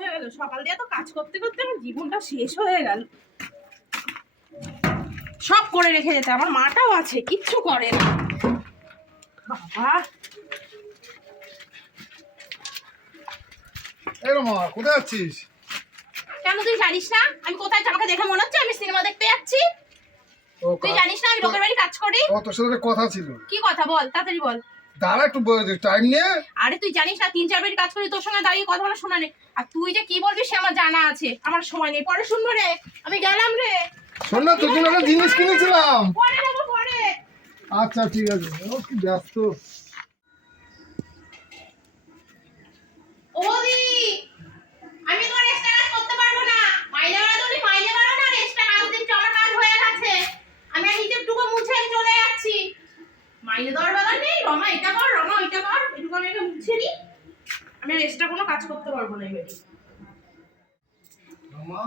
হয়ে গেল। সকাল দিয়ে তো কাজ করতে করতে আমার জীবনটা শেষ হয়ে গেল। সব করে রেখে যেতে। আমার মাটাও আছে কিচ্ছু করে না। বাবা। কোথায় যাচ্ছিস? কেন তুই জানিস না? আমি কোথায় আমাকে দেখে মনে হচ্ছে আমি সিনেমা দেখতে যাচ্ছি। তুই জানিস না আমি লোকের বাড়ি কাজ করি? ও, তোর সাথে কথা ছিল। কি কথা বল তাড়াতাড়ি বল। দাঁড়া একটু টাইম নিয়ে। আরে তুই জানিস না তিন চার বাড়ি কাজ করি তোর সঙ্গে দাঁড়িয়ে কথা বলা শোনা নেই। আর তুই যে কি বলবি সে আমার জানা আছে আমার সময় নেই। পরে শুনব রে আমি গেলাম রে। শোন না তোর জন্য একটা জিনিস কিনেছিলাম। পরে নেব পরে। আচ্ছা ঠিক আছে। ও কি ব্যস্ত। ও দিদি আমি তোমার এক্সট্রা কাজ করতে পারব না। মাইনে বাড়া তুমি মাইনে বাড়া না এক্সট্রা কাজ দিচ্ছ আমার কাজ হয়ে গেছে। আমি আর নিজের টুকু মুছে চলে যাচ্ছি। মাইনে দেওয়ার বেলা নেই রমা এটা কর রমা ওইটা কর এটুকু আমি আগে মুছে নিই আমি আর এক্সট্রা কোনো কাজ করতে পারব না এবারে। মা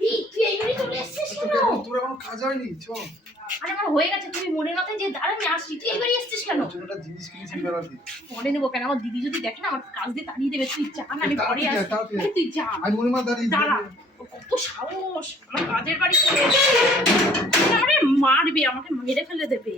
এই তুই এইবারে চলে এসেছিস কেন? তোর এখন কাজ হয়নি চল। আরে আমার হয়ে গেছে তুমি মনে মাথায় যে দাঁড়া আমি আসছি। তুই এসেছিস কেন? একটা জিনিস কিনেছি মনে নেব কেন? আমার দিদি যদি দেখে না আমার কাজ দিয়ে তাড়িয়ে দেবে তুই যা না আমি পরে আসছি। তুই যা আমি মনে মা দাঁড়িয়ে দাঁড়া। কত সাহস। আমার কাজের বাড়ি চলে মারবে আমাকে মেরে ফেলে দেবে।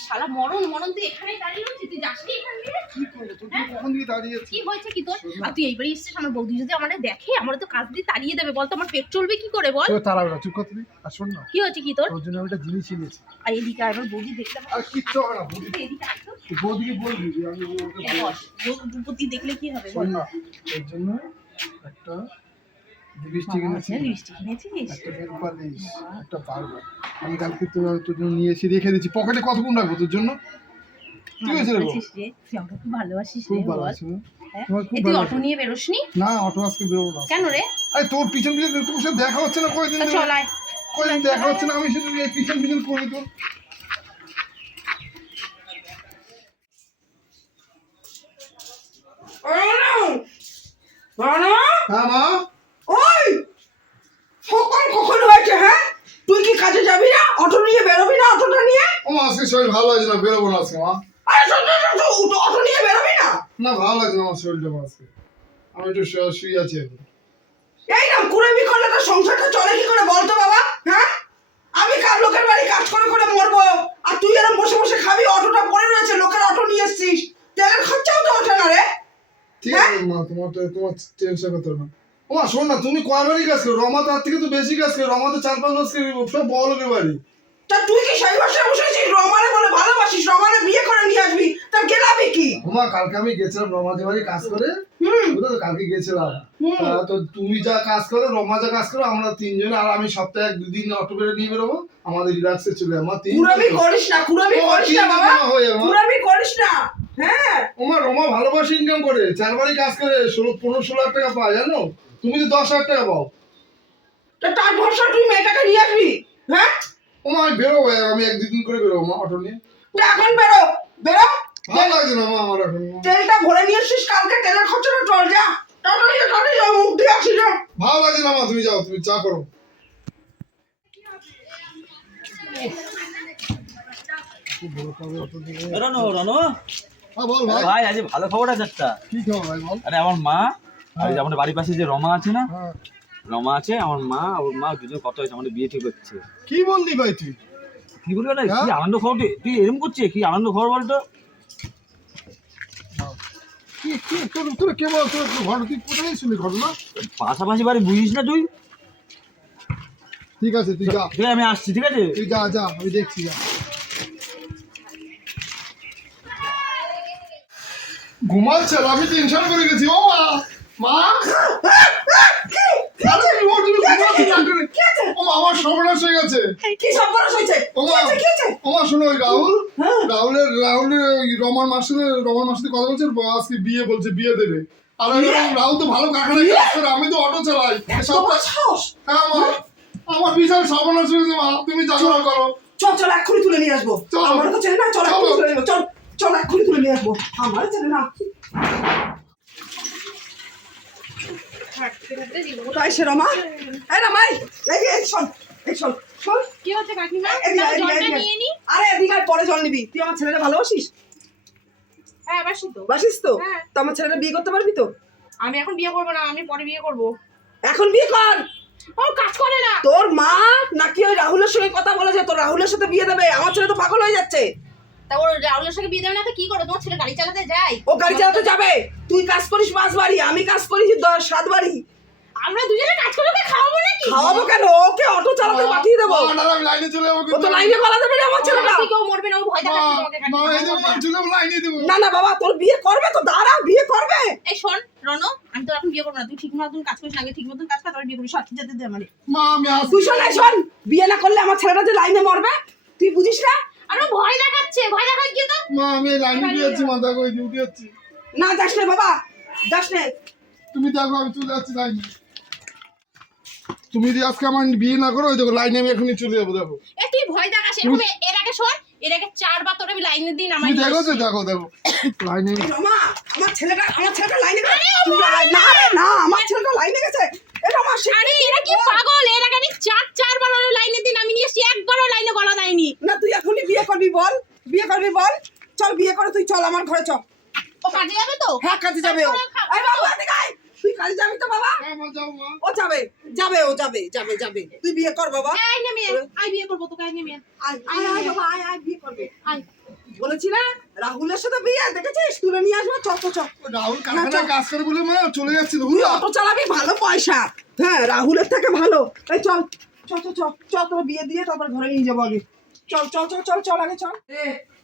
শালা মরণ মরণ তুই এখানেই দাঁড়িয়ে রয়েছিস? তুই যাসনি এখান দিয়ে? কি করব তোর কখন দিয়ে দাঁড়িয়ে আছি কি হয়েছে কি তোর? আর তুই এইবারে এসেছিস আমার বৌদি যদি আমাদের দেখে আমার তো কাজ দিয়ে তাড়িয়ে দেবে। বলতো আমার পেট চলবে কি করে বল? তাড়াবে না চুপ আর শোন না কি হয়েছে কি তোর? তোর জন্য একটা জিনিস আর এদিকে আমার বৌদি দেখলে আর কিচ্ছু হবে না বৌদি। এদিকে আসো বৌদিকে বলবি আমি ওকে এই বলব। বস, বৌ- বৌদি দেখলে কি হবে বল? না তোর জন্য একটা লিপস্টিক কিনেছি আচ্ছা, লিপস্টিক কিনেছিস একটা নেল পালিশ একটা বারবার আমি কালকে তোর তোর জন্য নিয়ে এসে রেখে দিচ্ছি পকেটে কতক্ষণ রাখব তোর জন্য? কি হয়েছে রে বৌ? ভালোবাসিস রে, তুই আমাকে খুব ভালোবাসিস খুব ভালো বল। আছে হ্যাঁ? তুই অটো নিয়ে বেরোসনি না? অটো আজকে বেরোবো না। কেন রে? আরে তোর পিছন পিছন তোর সাথে দেখা হচ্ছে না কয়দিন চল আয়। কয়দিন দেখা হচ্ছে না আমি শুধু এই পিছন পিছন করি তোর। বাবা হ্যাঁ মা? ওই! সকাল কখন হয়েছে হ্যাঁ? তুই কি কাজে যাবি না? অটো নিয়ে বেরোবি না অটোটা নিয়ে? ও মা আজকে শরীর ভালো আছে না বেরোবো না আজকে মা। আরে অটো- নিয়ে বেরোবি না? না ভালো লাগছে না আমার শরীরটা আজকে। আমি একটু শুয়ে আছি এখন। এই না কুড়েমি করলে তো সংসারটা চলে কি করে বলতো বাবা হ্যাঁ? আমি কার লোকের বাড়ি কাজ করে করে মরবো? আর তুই এরকম বসে বসে খাবি অটোটা পড়ে রয়েছে লোকের অটো নিয়ে এসছিস। তেলের খরচাও তো ওঠে না রে। ঠিক? আছে মা তোমার তোমার টেনশন করতে না। ও শোন না তুমি কয়বারই কাজ করো? রমা তার থেকে তো বেশি কাজ করে। রমা তো চার পাঁচ মাস করে সব বড় লোকের বাড়ি। তা তুই কি সেই বসে বসেছিস রমানে বলে ভালোবাসিস রমানে বিয়ে করে নিয়ে আসবি। তা গেলাবি কি? কালকে আমি গেছিলাম রমাদের বাড়ি কাজ করে। বুঝলো তো কালকে গেছিলাম। তো তুমি যা কাজ করো রমা যা কাজ করো আমরা তিনজন আর আমি সপ্তাহে এক দুদিন অটো করে নিয়ে বেরোবো। আমাদের রিল্যাক্সে চলে আমার তিন কুড়ামি করিস না কুড়ামি করিস না বাবা। কুড়ামি করিস না। হ্যাঁ ওমা রমা ভালোবাসে ইনকাম করে। চার বাড়ি কাজ করে ষোলো পনেরো ষোলো হাজার টাকা পায় জানো? তুমি তো দশ হাজার টাকা পাও। তা তার ভরসা তুই মেয়েটাকে নিয়ে আসবি হ্যাঁ? ওমা আমি বেরোবো আমি এক দুদিন করে বেরোবো মা অটো নিয়ে। তা এখন বেরো বেরো। ভালো লাগছে না মা আমার এখন তেলটা ভরে নিয়ে এসছিস কালকে তেলের খরচাটা চল যা। তাড়াতাড়ি যা, তাড়াতাড়ি যা, মুখ দিয়ে আসি যা। ভালো লাগছে না মা তুমি যাও তুমি চা করো। রনো রনো। বল ভাই। ভাই আজ ভালো খবর আছে একটা। কি খবর ভাই বল। আরে আমার মা আর আমাদের বাড়ির পাশে যে রমা আছে না রমা আছে আমার মা ওর মা দুজন কত হয়েছে আমাদের বিয়ে ঠিক হচ্ছে। কি বললি ভাই তুই? কি বলব না কি? আনন্দ খবর? তুই তুই এরকম করছিস? কি আনন্দ খবর বলতো? কি কি তোর তোর কে বল তোর ঘটনা তুই কোথায় শুনলি ঘটনা? পাশাপাশি বাড়ি বুঝিস না তুই? ঠিক আছে তুই যা। ঠিক আছে আমি আসছি ঠিক আছে? তুই যা যা আমি দেখছি যা। ঘুমাচ্ছে আমি টেনশন করে গেছি। ও মা মা। আরে ও তুমি ঘুমাচ্ছে না করে ও মা, আমার সর্বনাশ হয়ে গেছে। কি সব হয়েছে? ও মা হয়েছে কি হয়েছে? ও মা শোনো ওই রাহুল হ্যাঁ। রাহুলের রাহুলের ওই রমার মার সাথে রমার মার সাথে কথা বলছে আজকে বিয়ে বলছে বিয়ে দেবে। আর রাহুল তো ভালো কাজ আমি তো অটো চালাই। সব হ্যাঁ মা। আমার বিশাল সর্বনাশ হয়ে গেছে মা। তুমি যা করো। চল চল এক্ষুনি তুলে নিয়ে আসব। চল। আমার তো চেনে না চল তুলে নিয়ে চল। চল এক্ষুনি তুলে নিয়ে আসব। আমার চেনে না। হাঁটতে হাঁটতে জীবন তাই সে রমা? এই রমাই এই এই শোন এই শোন শোন। কি হচ্ছে কাকিমা? এদিকে না, আয়, এদিকে আয়, জলটা এদিকে আয়। নিয়ে নি। আরে এদিকে পরে জল নিবি। তুই আমার ছেলেটা ভালোবাসিস? হ্যাঁ বাসি তো। বাসিস তো। তো আমার ছেলেটা বিয়ে করতে পারবি তো? আমি এখন বিয়ে করব না আমি পরে বিয়ে করব। এখন বিয়ে কর! ও কাজ করে না। তোর মা নাকি ওই রাহুলের সঙ্গে কথা বলেছে তোর রাহুলের সাথে বিয়ে দেবে। আমার ছেলে তো পাগল হয়ে যাচ্ছে। তা ওর রাহুলের সঙ্গে বিয়ে দেবে না তো কি করো তোমার ছেলে গাড়ি চালাতে যায়? ও গাড়ি চালাতে যাবে। তুই কাজ করিস পাঁচ বাড়ি আমি কাজ দশ সাত বাড়ি আমরা দুজনে কাজ করে ওকে খাওয়াবো নাকি? খাওয়াবো কেন? ওকে অটো চালাতে পাঠিয়ে দেবো। লাইনে চলে যাব ও তো লাইনে দেবে আমার ছেলেটা। কেউ মরবে না ও ভয় দেখাচ্ছে তোমাকে লাইনে দেবো। না না বাবা তোর বিয়ে করবে তো দাঁড়া বিয়ে করবে। এই শোন রনো আমি তো এখন বিয়ে করব না। তুই ঠিক মতন কাজ করিস না আগে ঠিক মতন কাজ কর তারপর বিয়ে করবি সব যেতে দে আমারে। মা আমি আসছি। তুই শোন শোন বিয়ে না করলে আমার ছেলেটা যে লাইনে মরবে তুই বুঝিস না? আর ভয় দেখাচ্ছে ভয় দেখায় কি তো মা আমি লাইনে দিয়ে যাচ্ছি মা দেখো উঠে যাচ্ছি। না যাস না বাবা যাস না। তুমি দেখো আমি চলে যাচ্ছি লাইনে। তুমি যদি আজকে আমার বিয়ে না করো ওই দেখো লাইনে আমি এখনই চলে যাব দেখো। এ তুই ভয় দেখাস এরকম এর আগে শোন এর আগে চারবার তোর আমি লাইনের দিন আমার তুমি দেখো তো দেখো দেখো। লাইনে রমা আমার ছেলেটা আমার ছেলেটা লাইনে গেছে। না না আমার ছেলেটা লাইনে গেছে। এ রমা সে- আরে এরা কি পাগল? এর আগে চার চারবার ওর লাইনের দিন আমি নিয়ে এসেছি একবারও লাইনে গলা দেয়নি। না তুই এখনই বিয়ে করবি বল। বিয়ে করবি বল। চল বিয়ে করে তুই চল আমার ঘরে চল। ও কাজে যাবে তো? হ্যাঁ কাজে যাবে ও। এই বাবু এদিকে আয়। তুই কাজে যাবি তো বাবা? হ্যাঁ ও যাবে যাবে ও যাবে যাবে যাবে। তুই বিয়ে কর বাবা। আয় নেমে আয়, আয় বিয়ে করব তোকে আয় নেমে আয়। আয় আয় আয় বাবা আয় আয় বিয়ে করবে। আয়। বলেছি না রাহুলের সাথে বিয়ে দেখেছিস? তুলে নিয়ে আসব তো চল রাহুল কারখানায় কাজ করে বলে মা চলে যাচ্ছিল তুই অটো চালাবি ভালো পয়সা। হ্যাঁ রাহুলের থেকে ভালো। এই চল চল চল চল চল তোর বিয়ে দিয়ে তারপর ঘরে নিয়ে যাব আগে। চল চল চল চল চল আগে চল।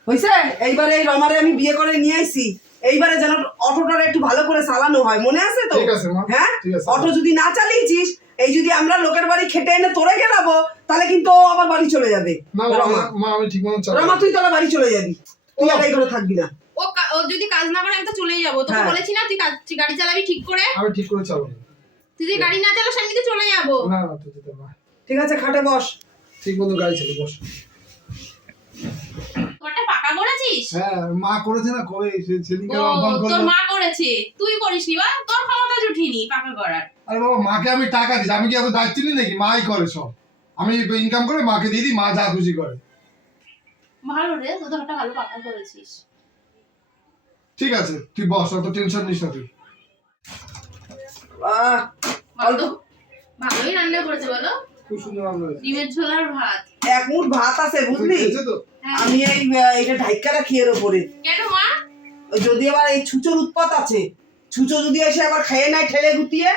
হয়েছে এইবারে এই রমারে আমি বিয়ে করে নিয়ে আইছি। এইবারে যেন অটোটা একটু ভালো করে চালানো হয় মনে আছে তো? ঠিক আছে, মা। হ্যাঁ? অটো যদি না চালিয়েছিস এই যদি আমরা লোকের বাড়ি খেটে এনে তোরে গেলাবো তাহলে কিন্তু ও আবার বাড়ি চলে যাবে। না মা, আমি ঠিক মতো রমা তুই তাহলে বাড়ি চলে যাবি। তুই আর এই থাকবি না। ও ও যদি কাজ না করে আমি তো চলেই যাব। তোকে হ্যাঁ। বলেছি না তুই গাড়ি চালাবি ঠিক করে? আমি ঠিক করে চালাবো তুই যদি গাড়ি না চালাস আমি কিন্তু চলে যাব। না না তুই যেতে পার ঠিক আছে খাটে বস। ঠিক মতো গাড়ি চালিয়ে বস। পাকা করেছিস? হ্যাঁ মা করেছে না কবে? সেদিনকে ও, আমার ফোন তোর মা করেছে। তুই করিসনি বা তোর ক্ষমতা জুটিনি পাকা করার। আরে বাবা মাকে আমি টাকা দিই আমি কি এত দায়িত্ব নিই নাকি? মাই করে সব। আমি ইনকাম করে মাকে দিয়ে দিই মা যা খুশি করে। ভালো রে একটা ভালো পাকা করেছিস। ঠিক আছে তুই বস অত টেনশন নিস না তুই। ভালোই রান্না করেছে বলো। খুব সুন্দর রান্না হয়েছে ডিমের ঝোল আর ভাত। এক মুঠ ভাত আছে বুঝলি? হ্যাঁ। আমি এই এটা ঢাইকা রাখি এর ওপরে। কেন মা? যদি আবার এই ছুচোর উৎপাত আছে ছুচো যদি এসে আবার খেয়ে নেয় ঠেলে গুটিয়ে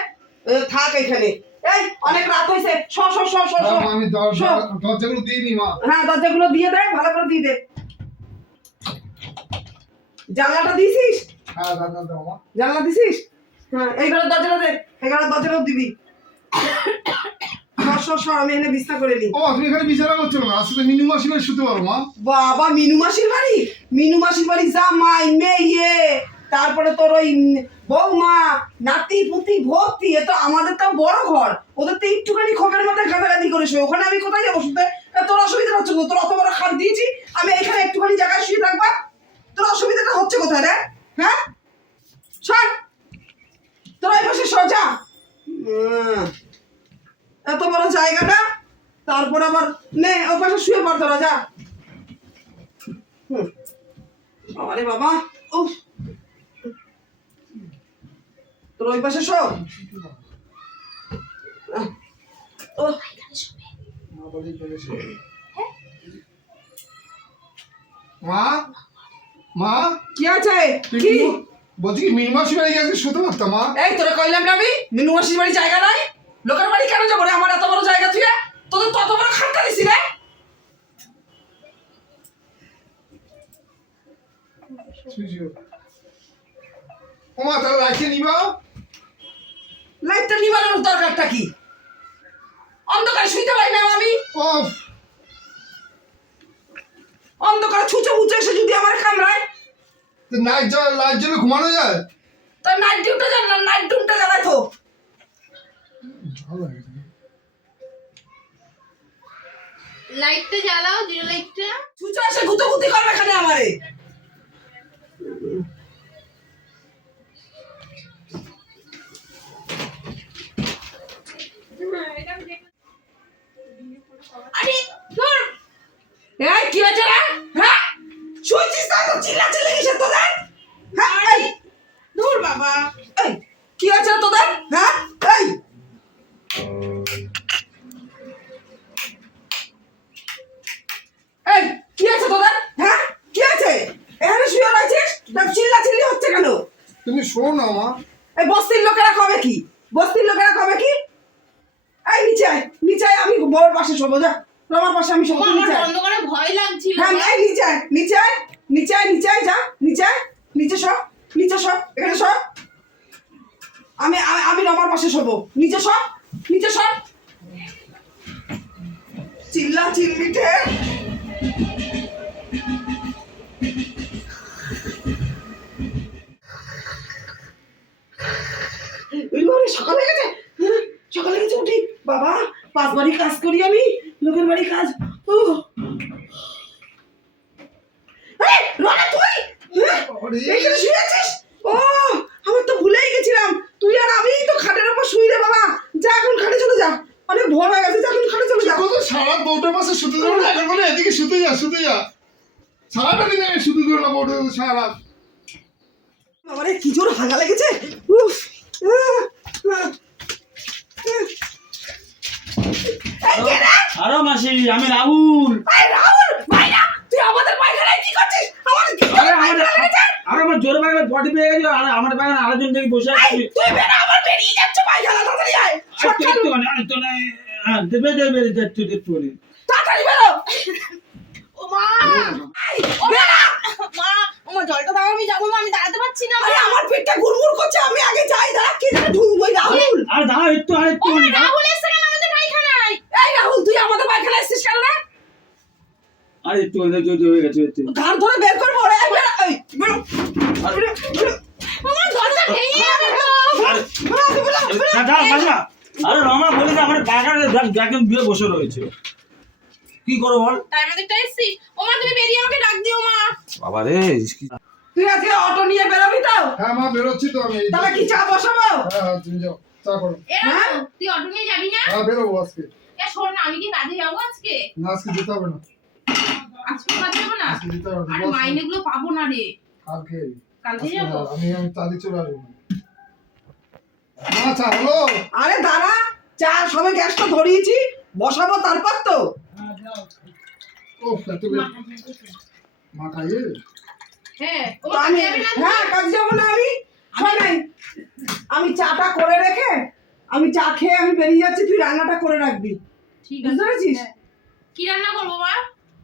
থাক এখানে। এই অনেক রাত আমি দর- সব। দর- মা। হ্যাঁ দরজাগুলো দিয়ে দে ভালো করে দিয়ে দে। জানলাটা দিছিস হ্যাঁ রান্না দাও মা। জানলা দিছিস হ্যাঁ এই ঘরের দরজাটা দে এই ঘরের দরজাটাও দিবি। সর সর সর আমি এনে বিছনা করে ও তুমি এখানে বিছানা করছ না আসলে মিনিমাম মাসিমে শুতে পারো মা। বাবা মিনু মাসির বাড়ি? মিনু মাসির বাড়ি জামাই মেয়ে তারপরে তোর ওই বৌমা, নাতি, পুতি ভর্তি এ তো আমাদের তো বড় ঘর। ওদের তো একটুখানি খোপের মধ্যে গাদাগাদি করে শুয়ে ওখানে আমি কোথায় যাব? শুতে তোর অসুবিধা হচ্ছে তোর অত বড় খাট দিয়েছি, আমি এখানে একটুখানি জায়গায় শুয়ে থাকবা। তোর অসুবিধাটা হচ্ছে কোথায় রে? হ্যাঁ? সর তোর ওই পাশে সোজা এত বড় জায়গাটা, তারপর আবার নে, ওই পাশে শুয়ে পড় তোরা, যা। হুম। বাবা, উফ। তোর ওই পাশে আহ, ও। মা। মা। কি আছে কি? বলছি কি মিনিমাম মাসিমে গিয়ে শুতে পারতাম মা? এই তোরা কইলাম না আমি মিনু মাসির বাড়ি জায়গা নাই। লোকের বাড়ি কেন যাব রে? আমার এত বড় জায়গা তুই তোদের তত বড় খাটটা দিছি রে। শুয়ে শুয়ে। ও মা তাহলে রাখে নিবা লাইটটা নিবানোর দরকারটা কি? অন্ধকারে শুইতে পারি না আমি। ও অন্ধকারে ছুঁচে মুচে এসে যদি আমার কামড়ায়। নাইট জ্বলে লাইট জ্বলে ঘুমানো যায়? তো নাইট ডিউটি জান না নাইট ডিউটি জ্বালাই তো। লাইটটা জ্বালাও জিরো লাইটটা ছুঁচে এসে গুতো গুতি করবে এখানে আমারে। এই বস্তির লোকেরা কবে কি? বস্তির লোকেরা কবে কি? এই নিচে নিচে আমি বড় পাশে শোবো, যা। তোমার পাশে আমি শোবো নিচে করে ভয় লাগছিল হ্যাঁ এই নিচে নিচে নিচে নিচে যা, নিচে নিচে সব নিচে সব এখানে সব আমি, আমি- রমার পাশে শোবো, নিচে সব নিচে সব চিল্লা চিল্লিটে ওই সকাল হয়ে গেছে সকাল হয়ে গেছে উঠি। বাবা পাঁচ বাড়ি কাজ করি আমি লোকের বাড়ি কাজ। ও। রনা তুই? এইখানে শুয়ে আছিস? ও আমার তো ভুলেই গেছিলাম। তুই আর আমি তো খাটের উপর শুই রে বাবা। যা এখন খাটে চলে যা। অনেক ভোর হয়ে গেছে যা এখন খাটে চলে যা। কত সারা বউটার পাশে শুতে দেবো না? এখন বলে এদিকে শুতে যা শুতে যা। সারাটা দিন আমি শুতে বউটা সারা বাবারে কি জোর হাগা লেগেছে? উফ আরও মাসি আমি রাহুল। আরে আমার জোর পটি পেয়ে আর আমার আরেকজন থেকে বসে এই, আছি। তুই বেরো আমার বেরিয়ে যাচ্ছে পায়খানা তাড়াতাড়ি আয়। মানে হ্যাঁ দেবে দেবে তাড়াতাড়ি বেরো। ও মা! এই, মা! জলটা দাও আমি যাব আমি দাঁড়াতে পারছি না। আরে আমার পেটটা গুড়গুড় করছে আমি আগে যাই দাঁড়া কি জানি এই রাহুল? আর দাঁড়া একটু আর একটু। রাহুল এসছে কেন আমাদের পায়খানায়? এই রাহুল তুই আমাদের পায়খানায় এসেছিস কেন রে? আর একটু জোর জোর হয়ে গেছে একটু। ঘাড় ধরে বের করব রে এই বেরো। আমার দরজা ভেঙে যাবে তো আরে। না রমা বলে যে আমার দেখ দেখেন বিয়ে বসে রয়েছে। কি করো বল? তাই আমাদেরটা এসছি ওমা তুমি বেরিয়ে আমাকে ডাক দিও মা। বাবা রে তুই আজকে অটো নিয়ে বেরোবি তো? হ্যাঁ মা বেরোচ্ছি তো আমি। তাহলে কি চা বসাবো? হ্যাঁ হ্যাঁ তুমি যাও। চা করো। হ্যাঁ? তুই অটো নিয়ে যাবি না? হ্যাঁ বেরোবো আজকে। এ শোন না আমি কি কাজে যাব আজকে? না আজকে যেতে হবে না। আজকে কাজে যাব না? আজকে যেতে হবে না আরে মাইনে গুলো পাবো না রে। কালকে। কালকে যাব? আমি আমি তাড়ি চলে আসব। না চা হলো? আরে দাঁড়া। চা সবে গ্যাসটা ধরিয়েছি বসাবো তারপর তো। ও এত মা খাইয়ে হ্যাঁ আমি হ্যাঁ কাজ যাব না আমি। চাটা করে রেখে আমি চা খেয়ে আমি বেরিয়ে যাচ্ছি তুই রান্নাটা করে রাখবি। ঠিক বুঝতে আছে পেরেছিস? হ্যাঁ। কি রান্না করব মা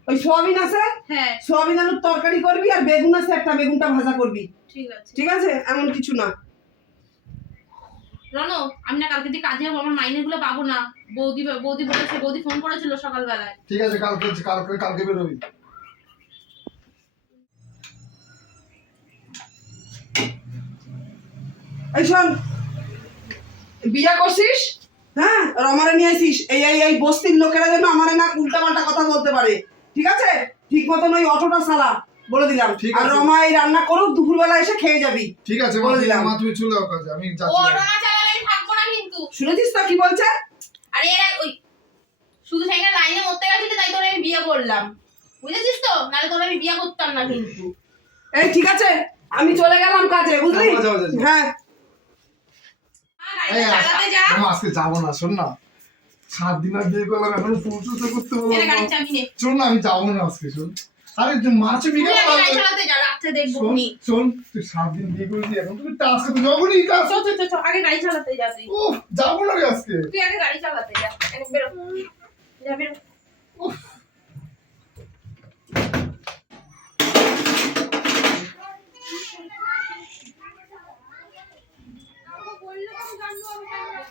ওই সোয়াবিন আছে? হ্যাঁ। সোয়াবিন আলুর তরকারি করবি আর বেগুন আছে একটা বেগুনটা ভাজা করবি। ঠিক আছে। ঠিক আছে? এমন কিছু না। রনো আমি না কালকে দিয়ে কাজে যাব আমার মাইনে গুলো পাবো না। বৌদি বৌদি বলেছে বৌদি ফোন করেছিল সকালবেলায়। ঠিক আছে কালকে কালকে কালকে বেরোবি। এই শোন বিয়া করছিস? হ্যাঁ রমারে নিয়ে আসিস এই এই এই বস্তির লোকেরা যেন আমারে না উল্টা পাল্টা কথা বলতে পারে। ঠিক আছে? ঠিক মতন ওই অটোটা সালা বলে দিলাম। ঠিক আর রমা এই রান্না করুক দুপুরবেলা এসে খেয়ে যাবি। ঠিক আছে বলে দিলাম। মা তুমি চলে যাও কাজে আমি ও যাচ্ছি অটো না চালালে আমি থাকব না কিন্তু শুনেছিস তো কি বলছে? আরে ওই শুধু সেখানে লাইনে মরতে গেছিলি তাই তোর আমি বিয়ে করলাম। বুঝেছিস তো? নাহলে তোর আমি বিয়ে করতাম না কিন্তু। এই ঠিক আছে। আমি চলে গেলাম কাজে বুঝলি। হ্যাঁ। আ, এই গাড়িটা চালাতে যা। আজ- আজকে যাব না শোন না। সাত দিন আর বিয়ে করলাম এখন পৌঁছতে করতে নে। শোন না আমি যাব না আজকে শোন। আরে তুই মাছ তুই চালাতে যা দেখব নি শোন তুই সাত দিন বিয়ে করলি এখন তুমি টাস্ক করতে যখনই কাজ। চল চল চল, চল আগে গাড়ি চালাতে যা তুই। ও যাব না রে আজকে। তুই আগে গাড়ি চালাতে যা বেরো। যা বেরো।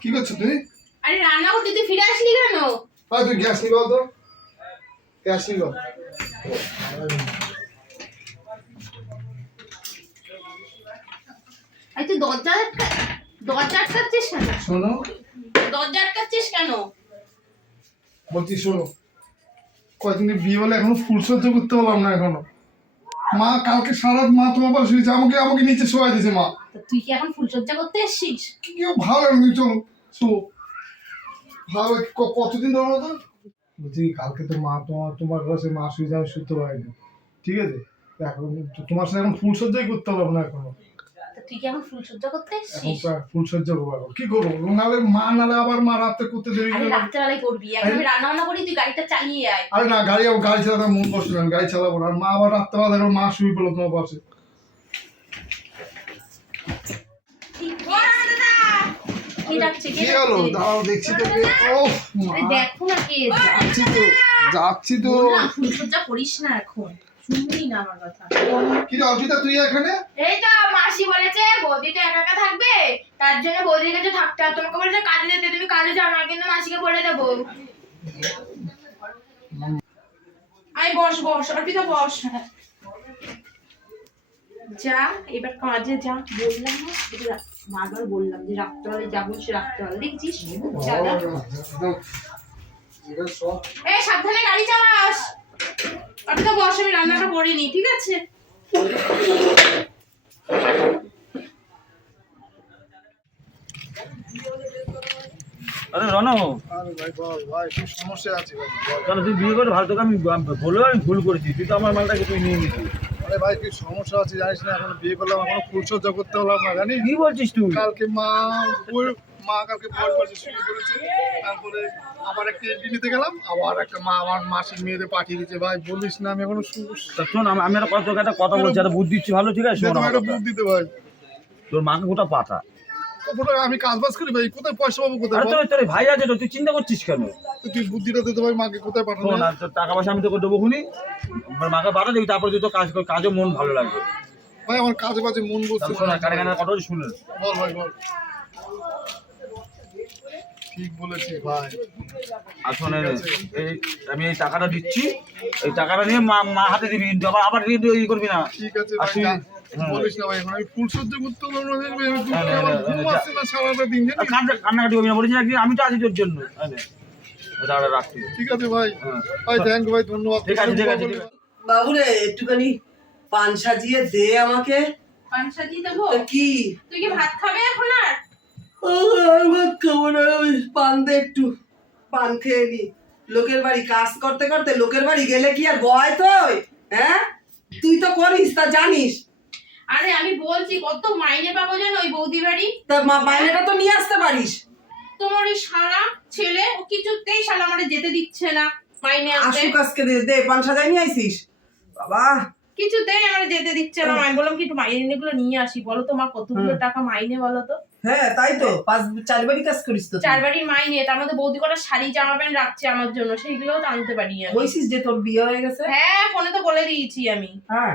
কি করছ তুই আরে রান্না করতে তুই ফিরে আসলি কেন? তুই গ্যাস নিবল তো। গ্যাস নিবল আরে তুই দরজা আটকা- দরজা আটকাচ্ছিস কেন? শোনো। দরজা আটকাচ্ছিস কেন? বলছি শোনো। কয়েকদিন বিয়ে হলে এখনও ফুল সহ্য করতে পারলাম না এখনও। মা কালকে সারা মা তোমার পাশে শুয়েছে আমাকে আমাকে নিচে দিয়েছে মা। তুই কি এখন ফুলসজ্জা করতে এসছিস? কি কেউ ভালো এমনি চলো। শো ভালো কতদিন ধরে তো? বলছি কালকে তো মা তোমার তোমার কাছে মা শুয়ে আমি শুতে পারিনি ঠিক আছে? এখন তোমার সাথে এখন ফুল সজ্জাই করতে পারব না এখনও? তা তুই কি এখন করতে এসছিস? করব কি করব? মা আবার মা রাতে করতে দেরি করবে। আমি রান্না বান্না করি তুই গাড়িটা চালিয়ে আয়। আরে না গাড়ি গাড়ি চালাতে মন না গাড়ি চালাবো না। আর মা আবার মা শুয়ে পড়ল তোমার পাশে। কি ডাকছে কে হলো? দাঁড়াও দেখছি তো ও দেখো না কে যাচ্ছি তো যাচ্ছি তো। না করিস না এখন। শুনবি না আমার কথা। কি রে অর্পিতা তুই এখানে? এই তো মাসি বলেছে বৌদি তো একা একা থাকবে। তার জন্য বৌদির কাছে থাকতে হবে। তোমাকে বলেছে কাজে যেতে তুমি কাজে যাও না কিন্তু মাসিকে বলে দেবো। আয় বস বস অর্পিতা বস। যা এবার কাজে যা। বললাম না বারবার বললাম যে রাত্রেবেলায় যাব সে রাত্রেবেলা দেখছিস? এই সাবধানে গাড়ি চালাস। অর্পিতা বস আমি রান্নাটা করিনি ঠিক আছে? আরে রনো। আরে ভাই বল ভাই কি সমস্যা আছে ভাই? তাহলে তুই বিয়ে করে ভালো তোকে আমি বলেও আমি ভুল করেছি। তুই তো আমার মালটাকে তুই নিয়ে নিতি আরে ভাই কি সমস্যা আছে জানিস না? এখন বিয়ে করলাম এখনও ফুলসজ্জা করতে হলাম না জানি কি বলছিস তুই? কালকে মা মা কালকে শুরু করেছে তারপরে আবার একটা এন্ট্রি নিতে গেলাম আবার একটা মা আমার মাসির মেয়েদের পাঠিয়ে দিচ্ছে ভাই বলিস না আমি এখনও শোন আমি একটা কথা বলছি একটা বুদ্ধি দিচ্ছি ভালো ঠিক আছে? শোন তোমার আমার একটা বুদ্ধি দিতে ভাই। তোর মাকে গোটা পাঠা আমি কাজ বাজ করি ভাই কোথায় পয়সা পাবো কোথায় আরে? তোর তোর ভাই আছে তো তুই চিন্তা করছিস কেন? তুই বুদ্ধিটা দিতে ভাই মাকে কোথায় শোন আর তোর টাকা পয়সা আমি তোকে দেবো খুনি। মাকে পাঠা দিবি তারপরে তুই তো কাজ কর কাজও মন ভালো লাগবে। ভাই আমার কাজে বাজে মন বসছে শোন কানে কথা শুনে বল ভাই বল। ঠিক বলেছিস ভাই। শোন এই- এই আমি এই টাকাটা দিচ্ছি এই টাকাটা নিয়ে মা মা হাতে দিবি আবার আবার ই করবি না। ঠিক আছে হ্যাঁ। বলিস না ভাই আমি ফুল করতে পারব না দেখবি আমি দুপুরে না, না, আমার ঘুম আসছে না সারাটা দিন আর কান্নাকাটি করবি না বলেছি না আমি তো আছি তোর জন্য। ঠিক আছে ভাই। হ্যাঁ। ভাই থ্যাংক ভাই ধন্যবাদ। ঠিক আছে ঠিক আছে ঠিক আছে। বাবুরে একটুখানি পান সাজিয়ে দে আমাকে। পান সাজিয়ে দেবো? কি? তুই কি ভাত খাবে এখন আর? ভাত খাব না পান দে একটু। পান খেয়ে নি। লোকের বাড়ি কাজ করতে করতে লোকের বাড়ি গেলে কি আর বয় তো হ্যাঁ? তুই তো করিস তা জানিস। আরে আমি বলছি কত মাইনে পাবো জানো ওই বৌদি বাড়ি? তা মাইনেটা তো নিয়ে আসতে পারিস। তোমার ওই শালা ছেলে ও কিছুতেই শালা আমারে যেতে দিচ্ছে না মাইনে আনতে। আশু কাজকে দে দে পান সাজাই নিয়ে আইসিস? বাবা। কিছুতেই আমার যেতে দিচ্ছে না। আমি বললাম কি একটু মাইনে গুলো নিয়ে আসি বলো তোমার কতগুলো হুম। টাকা মাইনে বলো তো? হ্যাঁ তাই তো পাঁচ চারবারই কাজ করিস তো চার বাড়ির মাইনে তার মধ্যে বৌদি কটা শাড়ি জামা প্যান্ট রাখছে আমার জন্য সেইগুলোও তো আনতে পারি বলছিস যে তোর বিয়ে হয়ে গেছে? হ্যাঁ ফোনে তো বলে দিয়েছি আমি। হ্যাঁ।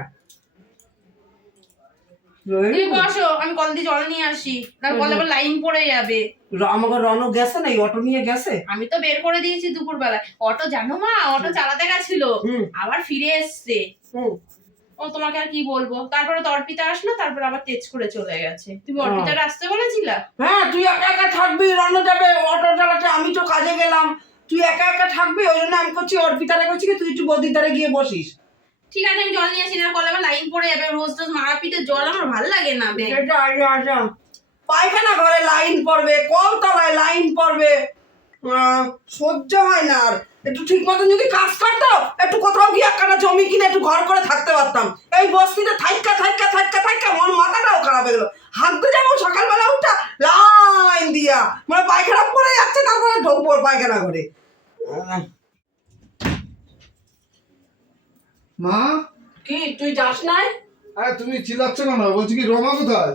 তুমি বসো আমি কল দিয়ে জল নিয়ে আসি। না কলে আবার লাইন পড়ে যাবে। আমাকে রনক গেছে না? অটো নিয়ে গেছে? আমি তো বের করে দিয়েছি দুপুর বেলায় অটো জানো মা? অটো চালাতে গেছিল। আবার ফিরে এসছে। ও তোমাকে আর কি বলব? তারপরে তো অর্পিতা আসলো তারপর আবার তেজ করে চলে গেছে। তুমি ও। অর্পিতার আসতে বলেছিলা? হ্যাঁ তুই একা একা থাকবি রন যাবে অটো চালাতে আমি তো কাজে গেলাম। তুই একা একা থাকবি ওই জন্য আমি করছি অর্পিতারে করছি তুই একটু বদির ধারে গিয়ে বসিস। ঠিক আছে, আমি জল নিয়ে আসি না কলে আবার লাইন পড়ে যাবে, রোজ রোজ মারা পিঠে জল, আমার ভালো লাগে না পায়খানা ঘরে লাইন পড়বে, কলতলায় লাইন পড়বে। সহ্য হয় না আর। একটু ঠিক মতন যদি কাজ করতো, একটু কোথাও গিয়ে একখানা জমি কিনে একটু ঘর করে থাকতে পারতাম। এই বস্তিতে থাইকা থাইকা থাইকা থাইকা, মন মাথাটাও খারাপ হয়ে গেলো। হাঁটতে যাব, সকালবেলা উঠা, লাইন দিয়া। মানে পায়খানা পড়ে যাচ্ছে, তারপরে ঢোকবো পায়খানা ঘরে। মা? কি তুই যাস নাই? আরে তুমি চিল্লাচ্ছ কেন? বলছি কি রমা কোথায়?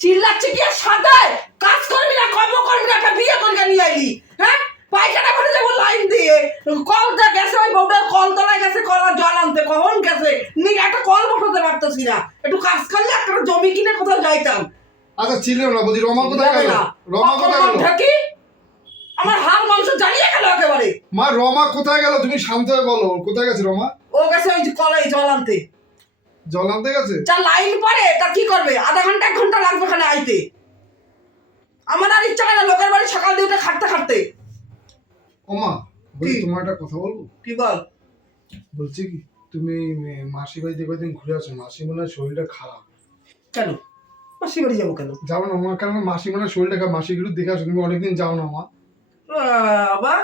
চিল্লাচ্ছে কি আর সাদায় কাজ করবি না কর্ম করবি না একটা বিয়ে করে নিয়ে আইলি। হ্যাঁ? পায়খানা করে যাব লাইন দিয়ে? কলটা গেছে ওই বউটার কল তলায় গেছে কলার জল আনতে কখন গেছে? নি একটা কল বসাতে পারতেছি না। একটু কাজ করলে একটা জমি কিনে কোথাও যাইতাম। আচ্ছা ছিল না বলছি রমা কোথায় রমা কোথায় ঢাকি আমার হাড় মাংস জ্বালিয়ে গেল একেবারে। মা রমা কোথায় গেল? তুমি শান্ত হয়ে বলো কোথায় গেছে রমা? ও গেছে ওই কলাই জল আনতে। জল আনতে গেছে? যা লাইন পরে তা কি করবে? আধা ঘণ্টা এক ঘণ্টা লাগবে ওখানে আইতে। আমার আর ইচ্ছা করে না লোকের বাড়ি সকাল দিয়ে উঠে খাটতে খাটতে। ও মা বলছি তোমার একটা কথা বলব? কি বল? বলছি কি তুমি মাসি বাড়িতে কয়েকদিন ঘুরে আসো? মাসি মনে হয় শরীরটা খারাপ। কেন? মাসি বাড়ি যাব কেন? যাও না মা কারণ মাসি মনে হয় শরীরটা খারাপ। মাসি একটু দেখে আসো তুমি অনেকদিন যাও না মা। বাবা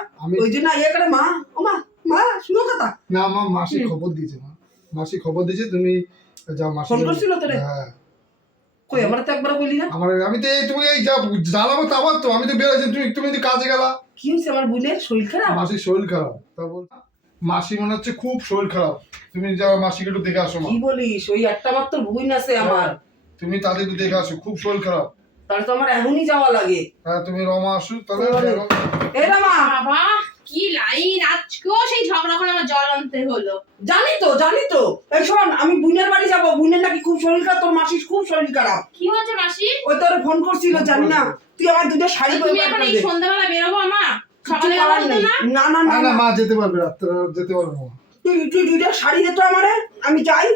ওই জন্য ইয়ে করে মা ও মা মা শুনো কথা। না মা মাসি খবর দিয়েছে মা। মাসি খবর দিয়েছে তুমি যাও মাসি ফোন করছিল? হ্যাঁ। কই আমার তো একবার বলি না? আমার আমি তো তুমি এই যা জ্বালাবো তো আবার তো আমি তো বেরোচ্ছি তুমি তুমি তো কাজে গেলা। কি হয়েছে আমার বোনের? শরীর খারাপ? মাসির শরীর খারাপ। তা বল মাসি মনে হচ্ছে খুব শরীর খারাপ। তুমি যাও মাসিকে একটু দেখে আসো মা। কি বলিস? ওই একটা মাত্র বোন আছে আমার। তুমি তাদের একটু দেখে আসো খুব শরীর খারাপ। তাহলে তো আমার এখনই যাওয়া লাগে। হ্যাঁ তুমি রমা আসো তাহলে ওরে। এ মা বাবা কি লাইন! আজকেও সেই ঝগড়া করে আমার জল আনতে হলো। জানি তো জানি তো। এই শোন আমি বোনের বাড়ি যাব। বোনের নাকি খুব শরীর খারাপ তোর মাসির খুব শরীর খারাপ। কি হয়েছে মাসি? ওই তোর ফোন করছিল জানি না। তুই আমার দুটো শাড়ি তুমি পরে এখন এই সন্ধ্যাবেলা বেরোবো মা কিচ্ছু সকালে নেই। না? না না না মা যেতে পারবে রাত্রে যেতে পারবে তুই তুই দুইটা শাড়ি দে তো আমারে আমি যাই।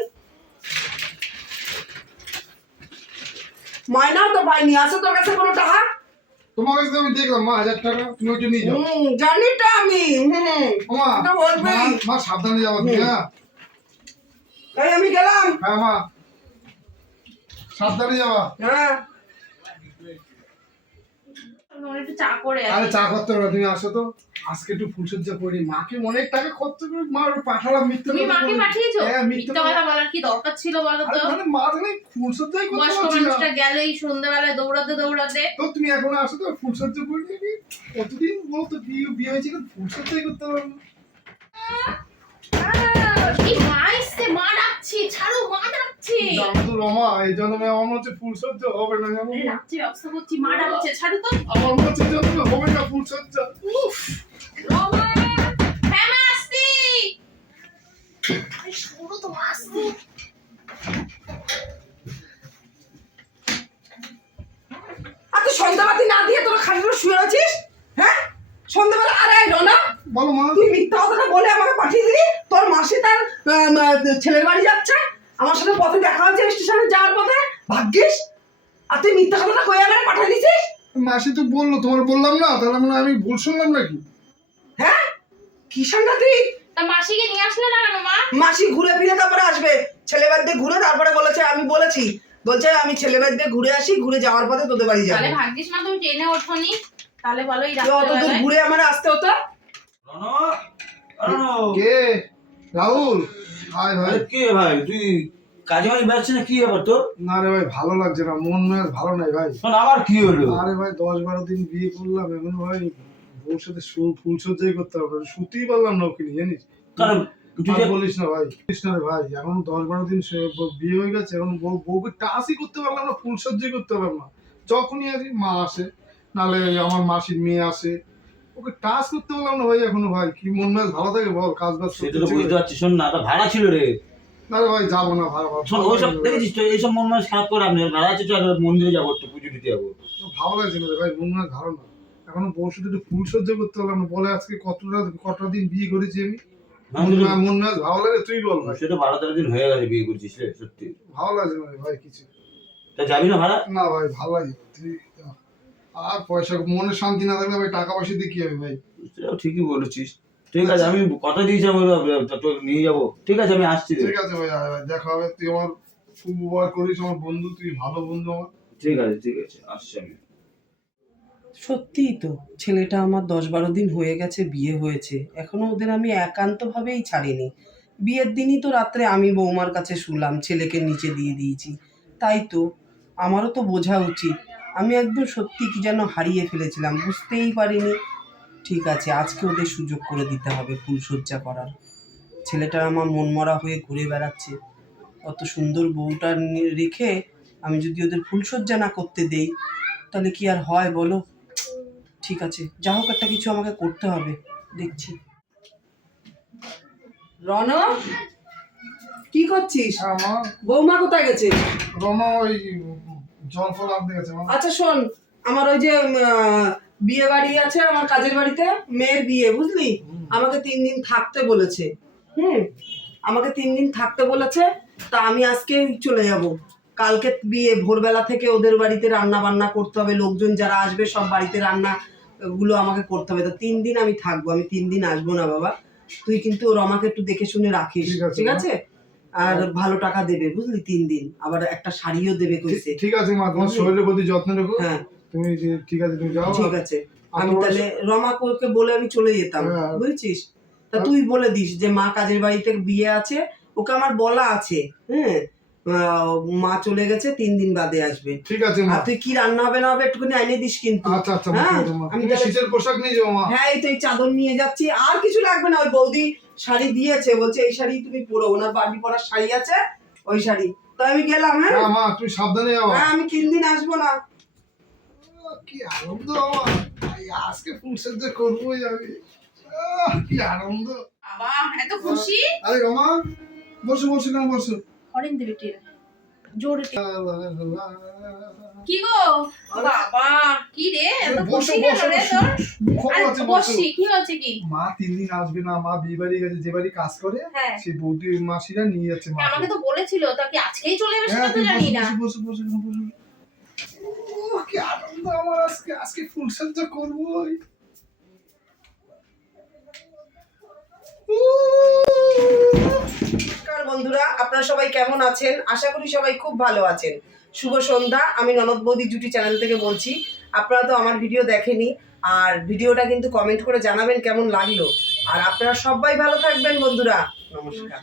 মায়নাও তো পাইনি আছে তোর কাছে কোনো টাকা? তোমার কাছে আমি দেখলাম মা হাজার টাকা তুমি ওইটা নিয়ে যাও। হুম জানি তো আমি হুম ওটা বলবেই। মা- মা সাবধানে যাব তুমি হ্যাঁ। আমি গেলাম। হ্যাঁ মা। সাবধানে যাবা। হ্যাঁ। আমার একটু চা করে আরে চা করতে হবে তুমি আসো তো। আজকে একটু ফুলসজ্জা করি। মাকে অনেক টাকা খরচ করে মা পাঠালাম মিথ্যে তুমি মাকে পাঠিয়েছো? হ্যাঁ মিথ্যা কথা। বলার কি দরকার ছিল বলো তো? মানে মা তাহলে ফুলসজ্জাই করতে বয়স্ক না। মানুষটা গেলে এই সন্ধ্যাবেলায় দৌড়াতে দৌড়াতে। তো তুমি এখন আসো তো ফুলসজ্জা করে নিবি কতদিন বলতো বিয়ে বিয়ে ফুলসজ্জাই করতে পারব এসছে? মা ডাকছি ছাড়ো মা ডাকছি জানো রমা এই জন্মে আমার হচ্ছে ফুলসজ্জা হবে না জানো? আরে রাত্রি ব্যবস্থা করছি মা ডাকছে ছাড়ো তো। আমার হচ্ছে জন্মে হবে না ফুলসজ্জা উফ রমা হ্যাঁ মা আসছি। আরে তো মা আসছি। আর তুই সন্ধ্যাবাতি না দিয়ে তোর খাটিতে শুয়ে আছিস হ্যাঁ? সন্ধ্যাবেলা আরে রনা বলো মা। তুই মিথ্যা কথাটা বলে আমাকে পাঠিয়ে দিলি তোর মাসি তার ছেলের বাড়ি যাচ্ছে। আমার সাথে পথে দেখা হচ্ছে স্টেশনে যাওয়ার পথে। ভাগ্যিস। আর তুই মিথ্যা কথাটা কই আমাকে পাঠিয়ে দিছিস? মাসি তো বলল তোমার বললাম না তাহলে মানে আমি ভুল শুনলাম নাকি? হ্যাঁ? কি সাংঘাতিক? তা মাসিকে নিয়ে আসলে না কেন মা? মাসি ঘুরে ফিরে তারপরে আসবে। ছেলে বাড়ি দিয়ে ঘুরে তারপরে বলেছে আমি বলেছি। বলছে আমি ছেলে বাড়ি দিয়ে ঘুরে আসি ঘুরে যাওয়ার পথে তোদের বাড়ি যাব। তাহলে ভাগ্যিস মা তুমি ট্রেনে ওঠোনি। তাহলে বলো এই তুই অত দূর ঘুরে আমার আসতে হতো? কে? রাহুল? হাই ভাই। কে ভাই? তুই কাজে মাঝে বেড়াচ্ছিস না? কি ব্যাপার তোর? না রে ভাই ভালো লাগছে না। মন মেজাজ ভালো নাই ভাই। শোন আবার কি হলো? আরে ভাই দশ বারো দিন বিয়ে করলাম এখন ভাই বউর সাথে ফুল সজ্জাই করতে হবে শুতেই পারলাম না ওকে নিয়ে, জানিস? কারণ তুই বলিস না ভাই বলিস না রে ভাই এখন দশ বারো দিন বিয়ে হয়ে গেছে এখন বউ- বউকে টাসই করতে পারলাম না ফুল সজ্জাই করতে পারলাম না। যখনই আসি মা আসে। নাহলে আমার মাসির মেয়ে আসে ওকে টাচ করতে পারলাম না ভাই এখনও ভাই কি মন মেজাজ ভালো থাকে বল কাজ বাজ সেটা তো বুঝতে পারছি শোন না তা ভাড়া ছিল রে। না রে ভাই যাব না ভালো শোন ওইসব দেখেছিস তো এইসব মন মাস খারাপ করে আপনি ভাড়া আছে চল মন্দিরে যাব একটু পুজো দিতে যাব। ভালো লাগছে না ভাই মন মেজাজ ভালো না। এখনও বউর সাথে একটু ফুল সজ্জা করতে পারলাম না বলে আজকে কতটা কতটা দিন বিয়ে করেছি আমি? মন মন্দিরে- মন মেজাজ ভালো লাগে তুই বল ভাই। সেটা বারো তেরো দিন হয়ে গেছে বিয়ে করছিস রে সত্যি। ভালো লাগছে না ভাই কিছু। তা যাবি না ভাড়া? না ভাই ভালো লাগে তুই আর পয়সা মনে শান্তি না থাকলে ভাই টাকা পয়সা দিয়ে কি হবে ভাই? ঠিকই বলেছিস। ঠিক আছে আমি কথা দিয়েছি আমি তোকে নিয়ে যাব। ঠিক আছে আমি আসছি ঠিক আছে ভাই আয় ভাই, দেখা হবে। তুই আমার খুব উপকার করিস আমার বন্ধু তুই ভালো বন্ধু আমার। ঠিক আছে ঠিক আছে আসছি আমি। সত্যিই তো ছেলেটা আমার দশ বারো দিন হয়ে গেছে বিয়ে হয়েছে। এখনও ওদের আমি একান্তভাবেই ছাড়িনি। বিয়ের দিনই তো রাত্রে আমি বৌমার কাছে শুলাম ছেলেকে নিচে দিয়ে দিয়েছি। তাই তো আমারও তো বোঝা উচিত। আমি একদম সত্যি কি যেন হারিয়ে ফেলেছিলাম বুঝতেই পারিনি। ঠিক আছে আজকে ওদের সুযোগ করে দিতে হবে ফুলসজ্জা করার। ছেলেটা আমার মনমরা হয়ে ঘুরে বেড়াচ্ছে। অত সুন্দর বউটা রেখে আমি যদি ওদের ফুলসজ্জা না করতে দেই তাহলে কি আর হয় বলো? ঠিক আছে যা হোক একটা কিছু আমাকে করতে হবে দেখছি। রন কি করছিস? বৌমা কোথায় গেছে? রমা ওই জল ফল আনতে গেছে আচ্ছা শোন আমার ওই যে বিয়ে বাড়ি আছে আমার কাজের বাড়িতে মেয়ের বিয়ে বুঝলি? আমাকে তিন দিন থাকতে বলেছে হুম? আমাকে তিন দিন থাকতে বলেছে তা আমি আজকে চলে যাব। কালকে বিয়ে ভোরবেলা থেকে ওদের বাড়িতে রান্না বান্না করতে হবে লোকজন যারা আসবে সব বাড়িতে রান্না গুলো আমাকে করতে হবে। তো তিন দিন আমি থাকব আমি তিন দিন আসব না বাবা। তুই কিন্তু ওর আমাকে একটু দেখে শুনে রাখিস ঠিক। আছে? আর ভালো টাকা দেবে বুঝলি? তিন দিন। আবার একটা শাড়িও দেবে কইছে। ঠিক আছে মা তোমার শরীরের প্রতি যত্ন রেখো। হ্যাঁ। তুমি ঠিক আছে তুমি যাও। ঠিক আছে। আমি তাহলে বলে আমি চলে যেতাম হ্যাঁ। বুঝছিস? তা তুই বলে দিস যে মা কাজের বাড়িতে বিয়ে আছে ওকে আমার বলা আছে হ্যাঁ? মা চলে গেছে তিন দিন বাদে আসবে। ঠিক আছে মা। তুই কি রান্না হবে না হবে একটুখানি এনে দিস কিন্তু। আচ্ছা আচ্ছা হ্যাঁ। আমি শীতের পোশাক নিয়ে যাও মা। হ্যাঁ এই তো এই চাদর নিয়ে যাচ্ছি। আর কিছু লাগবে না ওই বৌদি শাড়ি দিয়েছে বলছে এই শাড়ি তুমি পরো ওনার বাড়ি পরার শাড়ি আছে ওই শাড়ি। তো আমি গেলাম হ্যাঁ? মা তুমি সাবধানে যাও। হ্যাঁ আমি কিন দিন আসব না। কি আনন্দ আজকে ফুলসজ্জা করবোই আমি। কি আনন্দ। বাবা এত খুশি? আরে রমা বসো বসো না বসো। দেবে টের। জোরে কি গো? বাবা কি রে? এত বসো, খুশি কেন বসো, রে তোর? খবর আরে আছে বসো। বসি কি হচ্ছে কি? মা তিন দিন আসবে না মা বিয়ে বাড়ি গেছে যে বাড়ি কাজ করে হ্যাঁ। সেই বৌদি মাসিরা নিয়ে যাচ্ছে মা আমাকে তো বলেছিল তা কি আজকেই চলে যাবে সেটা হ্যাঁ তো জানি না। বসো বসো বসো বসো কি আনন্দ আমার আজকে আজকে ফুলসজ্জা করবোই। নমস্কার বন্ধুরা, আপনারা সবাই কেমন আছেন? আশা করি সবাই খুব ভালো আছেন। শুভ সন্ধ্যা, আমি ননদ বৌদি জুটি চ্যানেল থেকে বলছি। আপনারা তো আমার ভিডিও দেখেনি, আর ভিডিওটা কিন্তু কমেন্ট করে জানাবেন কেমন লাগল। আর আপনারা সবাই ভালো থাকবেন বন্ধুরা। নমস্কার।